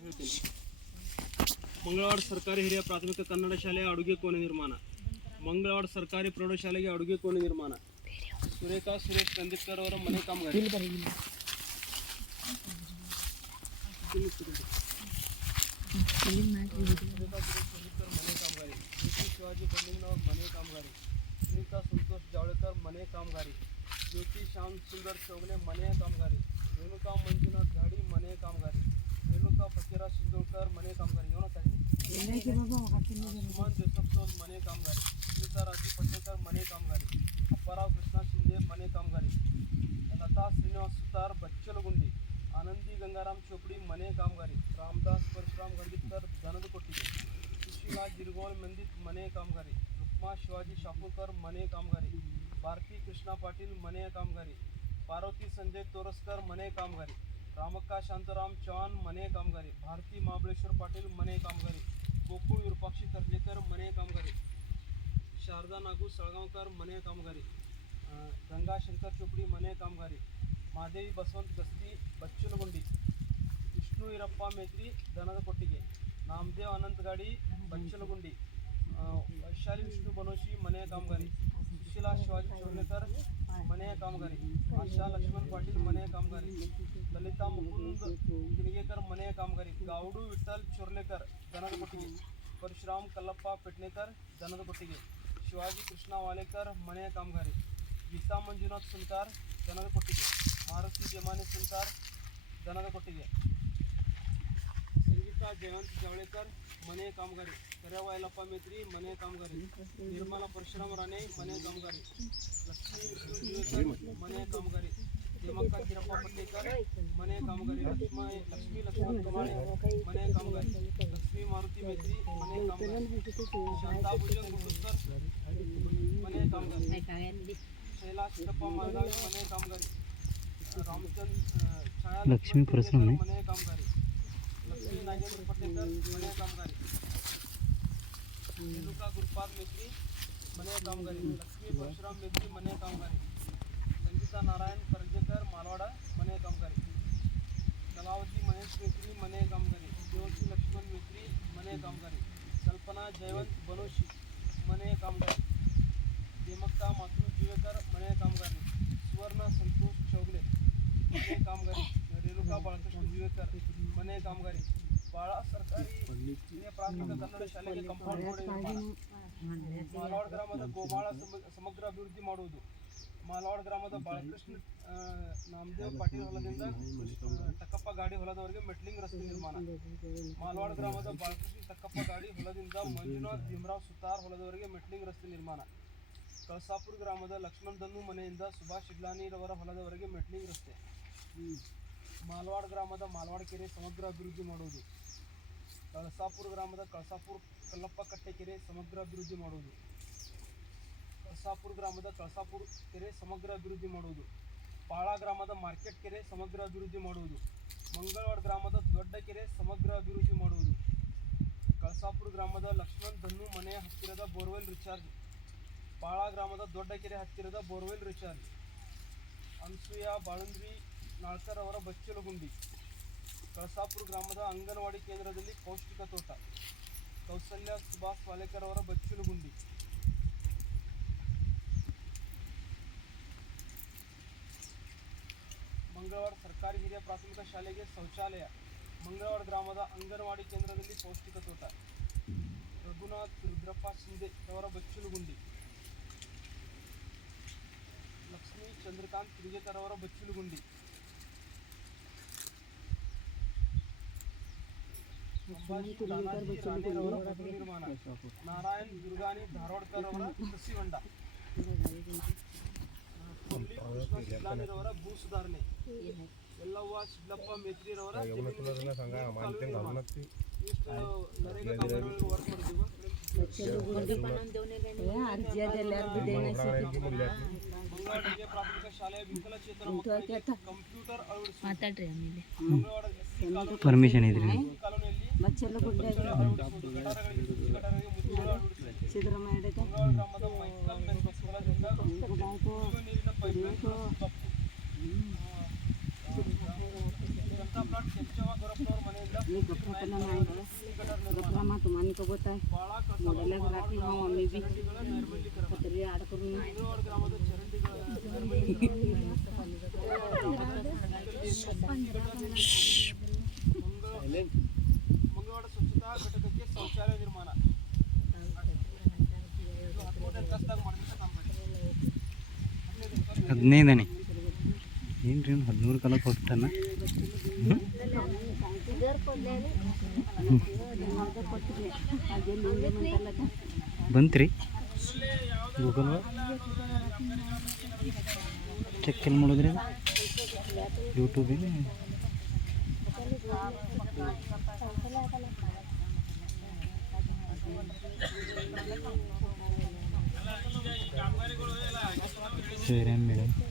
ಹೇಳ್ತೀನಿ ಮಂಗಳವಾಡ ಸರ್ಕಾರಿ ಹಿರಿಯ ಪ್ರಾಥಮಿಕ ಕನ್ನಡ ಶಾಲೆಯ ಅಡುಗೆ ಕೋಣೆ ನಿರ್ಮಾಣ ಮಂಗಳವಾಡ ಸರ್ಕಾರಿ ಪ್ರೌಢಶಾಲೆಗೆ ಅಡುಗೆ ಕೋಣೆ ನಿರ್ಮಾಣ ಸುರೇಖಾ ಸುರೇಶ್ ಕಂದಿಕ್ಕರ್ ಅವರ ಮನೆ ಕಾಮಗಾರಿ ಸುರೇಖಾ ಸುರೇಶ್ ಕಂದಿಕ್ಕರ್ ಮನೆ ಕಾಮಗಾರಿ ಜ್ಯೋತಿ ಶಿವಾಜಿ ಬಂಡಿನವ್ರ ಮನೆ ಕಾಮಗಾರಿ ಸುನೀತಾ ಸಂತೋಷ್ ಜಾವಳೇಕರ್ ಮನೆ ಕಾಮಗಾರಿ ಜ್ಯೋತಿ ಶ್ಯಾಮ್ ಸುಂದರ್ ಚೌಗಲೆ ಮನೆ ಕಾಮಗಾರಿ ರೇಣುಕಾ ಮಂಜುನಾಥ್ ಗಾಡಿ ಮನೆ ಕಾಮಗಾರಿ गाव मने कामगारी कामगारी लता श्रीनिवास सुतार बच्चलगुंडी आनंदी गंगाराम चोपडी मने कामगारी रामदास परशुराम गंडीकर धनद कोट्टिगे सुशीला मने कामगारी रुक्मा शिवाजी शापूरकर मने कामगारी भारती कृष्णा पाटिल मने कामगारी पार्वती संजय तोरसकर मने कामगारी ರಾಮಕ್ಕ ಶಾಂತಾರಾಮ್ ಚೌಹಾಣ್ ಮನೆ ಕಾಮಗಾರಿ ಭಾರತಿ ಮಹಾಬಳೇಶ್ವರ ಪಾಟೀಲ್ ಮನೆ ಕಾಮಗಾರಿ ಗೋಕುಳ್ ವಿರೂಪಾಕ್ಷಿ ಕರ್ಜೇಕರ್ ಮನೆ ಕಾಮಗಾರಿ ಶಾರದಾ ನಾಗು ಸಳಗಾಂವ್ಕರ್ ಮನೆ ಕಾಮಗಾರಿ ಆ, ಗಂಗಾ ಶಂಕರ್ ಚೋಪಡಿ ಮನೆ ಕಾಮಗಾರಿ ಮಾದೇವಿ ಬಸವಂತ್ ಗಸ್ತಿ ಬಚ್ಚನಗುಂಡಿ ವಿಷ್ಣು ಈರಪ್ಪ ಮೇತ್ರಿ ದನದ ಕೊಟ್ಟಿಗೆ ನಾಮದೇವ್ ಅನಂತ್ ಗಾಡಿ ಬಚ್ಚನಗುಂಡಿ ಆ, ವೈಶಾಲಿ ವಿಷ್ಣು ಬನೋಶಿ ಮನೆ ಕಾಮಗಾರಿ ಸುಶೀಲಾ ಶಿವಾಜಿ ಚೋರ್ನೇಕರ್ मने कामगारी आशा लक्ष्मण पाटील मने कामगारी ललिता मुकुंद किणगेकर मने कामगारी गावडू विठल चुर्लेकर धनद पुटी परशुराम कल्लप्पा पेटनेकर धनद पुटी शिवाजी कृष्णा वालेकर मने कामगारी गीता मंजुनाथ सुनकार धनद पुटी मारुति जमाने सुनकार धनद पुटी नमस्कार जयंत जवलेकर मने कामगारी करवायलप्पा मित्री मने कामगारी निर्मला परशुराम राणे मने कामगारी मने कामगारी मने कामगारी लक्ष्मी लक्ष्मी मने कामगारी लक्ष्मी मारुति मित्री मने कामगारी मने कामगारी मने कामगारी लक्ष्मी परशुराम मने कामगारी रेणुका गुरुपाद मिश्री मने कामगारी लक्ष्मी परशुराम मिश्री मने कामगारी संगीता नारायण कर्जेकर मालवाडा मने कामगारी कलावती महेश मिश्री मने कामगारी देवसी लक्ष्मण मिश्री मने कामगारी कल्पना जयवंत बनोशी मने कामगारी देमक्का माथुर जीवेकर मने कामगारी सुवर्ण संतोष चौगले मने कामगारी रेणुका बाळकृष्ण मने कामगारी ಬಾಳ ಸರ್ಕಾರಿ ಹಿರಿಯ ಪ್ರಾಥಮಿಕ ಕನ್ನಡ ಶಾಲೆಗೆ ಕಂಪೌಂಡ್ ಗ್ರಾಮದ ಗೋಮಾಳ ಸಮ- ಸಮಗ್ರ ಅಭಿವೃದ್ಧಿ ಮಾಡುವುದು. ಮಾಲವಾಡ ಗ್ರಾಮದ ಬಾಳಕೃಷ್ಣ ನಾಮದೇವ್ ಪಾಟೀಲ್ ಹೊಲದಿಂದ ತಕ್ಕಪ್ಪ ಗಾಡಿ ಹೊಲದವರೆಗೆ ಮೆಟ್ಲಿಂಗ್ ರಸ್ತೆ ನಿರ್ಮಾಣ. ಮಾಲವಾಡ ಗ್ರಾಮದ ಬಾಳಕೃಷ್ಣ ತಕ್ಕಪ್ಪ ಗಾಡಿ ಹೊಲದಿಂದ ಮಂಜುನಾಥ್ ಭೀಮರಾವ್ ಸುತಾರ್ ಹೊಲದವರೆಗೆ ಮೆಟ್ಲಿಂಗ್ ರಸ್ತೆ ನಿರ್ಮಾಣ. ಕಳಸಾಪುರ ಗ್ರಾಮದ ಲಕ್ಷ್ಮಣ್ ದನ್ನು ಮನೆಯಿಂದ ಸುಭಾಷ್ ಇಡ್ಲಾನಿರವರ ಹೊಲದವರೆಗೆ ಮೆಟ್ಲಿಂಗ್ ರಸ್ತೆ. ಮಾಲವಾಡ ಗ್ರಾಮದ ಮಾಲ್ವಾಡ್ ಕೆರೆ ಸಮಗ್ರ ಅಭಿವೃದ್ಧಿ ಮಾಡುವುದು. ಕಳಸಾಪುರ ಗ್ರಾಮದ ಕಳಸಾಪುರ ಕಲ್ಲಪ್ಪ ಕಟ್ಟೆ ಕೆರೆ ಸಮಗ್ರ ಅಭಿವೃದ್ಧಿ ಮಾಡುವುದು. ಕಳಸಾಪುರ ಗ್ರಾಮದ ಕಳಸಾಪುರ ಕೆರೆ ಸಮಗ್ರ ಅಭಿವೃದ್ಧಿ ಮಾಡುವುದು. ಪಾಳ ಗ್ರಾಮದ ಮಾರ್ಕೆಟ್ ಕೆರೆ ಸಮಗ್ರ ಅಭಿವೃದ್ಧಿ ಮಾಡುವುದು. ಮಂಗಳವಾಡ ಗ್ರಾಮದ ದೊಡ್ಡ ಕೆರೆ ಸಮಗ್ರ ಅಭಿವೃದ್ಧಿ ಮಾಡುವುದು. ಕಳಸಾಪುರ ಗ್ರಾಮದ ಲಕ್ಷ್ಮಣ್ ಧನ್ನು ಮನೆಯ ಹತ್ತಿರದ ಬೋರ್ವೆಲ್ ರಿಚಾರ್ಜ್. ಪಾಳ ಗ್ರಾಮದ ದೊಡ್ಡ ಕೆರೆ ಹತ್ತಿರದ ಬೋರ್ವೆಲ್ ರಿಚಾರ್ಜ್. ಅನ್ಸೂಯ ಬಾಳುಂದ್ರಿ ನಾಳ್ಕರ್ ಅವರ ಬಚ್ಚಲಗುಂಡಿ, ಕಳಸಾಪುರ ಗ್ರಾಮದ ಅಂಗನವಾಡಿ ಕೇಂದ್ರದಲ್ಲಿ ಪೌಷ್ಟಿಕ ತೋಟ, ಕೌಸಲ್ಯ ಸುಭಾಷ್ ವಾಲೇಕರ್ ಅವರ ಬಚ್ಚಲುಗುಂಡಿ. ಮಂಗಳವಾರ ಸರ್ಕಾರಿ ಹಿರಿಯ ಪ್ರಾಥಮಿಕ ಶಾಲೆಗೆ ಶೌಚಾಲಯ, ಮಂಗಳವಾರ ಗ್ರಾಮದ ಅಂಗನವಾಡಿ ಕೇಂದ್ರದಲ್ಲಿ ಪೌಷ್ಟಿಕ ತೋಟ. ರಘುನಾಥ್ ರುದ್ರಪ್ಪ ಶಿಂದೆ ಅವರ ಬಚ್ಚಲುಗುಂಡಿ. ಲಕ್ಷ್ಮೀ ಚಂದ್ರಕಾಂತ್ ಕಿಡಿಗೇಕರ್ ಅವರ ಬಚ್ಚಲುಗುಂಡಿ. ನಾರಾಯಣ್ ದುರ್ಗಾನಿ ಧಾರವಾಡ್ಕರ್ ಅವರ ಕೃಷಿ ಹೊಂಡ ಕೊಲ್ಲಿ ಕೃಷ್ಣ ಶಿಡ್ಲಾನಿರವರ ಭೂ ಸುಧಾರಣೆ ಎಲ್ಲವ್ವ ಶಿಡ್ಲಪ್ಪ ಮೇತ್ರಿರವರ ಇಷ್ಟು ನರೇಗಾ ಕಾಮಗಾರಿಗಳಿಗೆ ವರ್ಕ್ ಮಾಡಿದ್ದೀವಿ ಮಂಗಳವಾರ ಹಿರಿಯ ಪ್ರಾಥಮಿಕ ಶಾಲೆಯ ವಿಕಲಚೇತನ ಮಕ್ಕಳಿಗೆ ಕಂಪ್ಯೂಟರ್ ಅಳವಡಿಸುವುದು ಮಾತಾಡ್ರಿ ಆಮೇಲೆ ಮಂಗಳವಾರ ಎಸ್ಸಿ ಕಾಲೋನಿ ಪರ್ಮಿಷನ್ ಇದ್ರಿ ಕಾಲೋನಿಯಲ್ಲಿ ಅಳವಡಿಸುವುದು ಗಟಾರಗಳಿಗೆ ಶುಚಿ ಗಟಾರಗಳಿಗೆ ಮುಚ್ಚುಗಳು ಅಳವಡಿಸುವುದು ಮಂಗಳವಾರ ಗ್ರಾಮದ ಮೈಕಲ್ ಮೆಸ್ ಹೊಲದಿಂದ ಕುಡಿಯುವ ನೀರಿನ ಪೈಪ್ಲೈನ್ ತಪ್ಪು ಜನತಾ ಪ್ಲಾಟ್ ಕೆಂಚವ ಗೌರಪ್ಪನವ್ರ ಮನೆಯಿಂದ ಗೊತ್ತಲ್ಲ ನಾಯಿಗಳ ಗೊತ್ತಲ್ಲ ಮತ್ತು ಮನೆಗೆ ಗೊತ್ತಾಯ ನೋಡಲ್ಲಾಗ ರಾತ್ರಿ ನಾವು ಒಮ್ಮೆ ಬಿ ಕತ್ತರಿ ಆಡ್ಕೊಂಡು ಇಂದ್ರವಾಡ ಹದಿನೈದನೇ. ಏನು ರೀ ಹದಿಮೂರು ಕಾಲಕ್ಕೆ ಹೋಗ್ತಾನ? ಬಂತ್ರಿ. ಗೂಗಲ್ ಚೆಕ್ ಎಲ್ಲಿ ಮಾಡಿದ್ರಿ ಯೂಟ್ಯೂಬಿಗೆ Ceren Beren.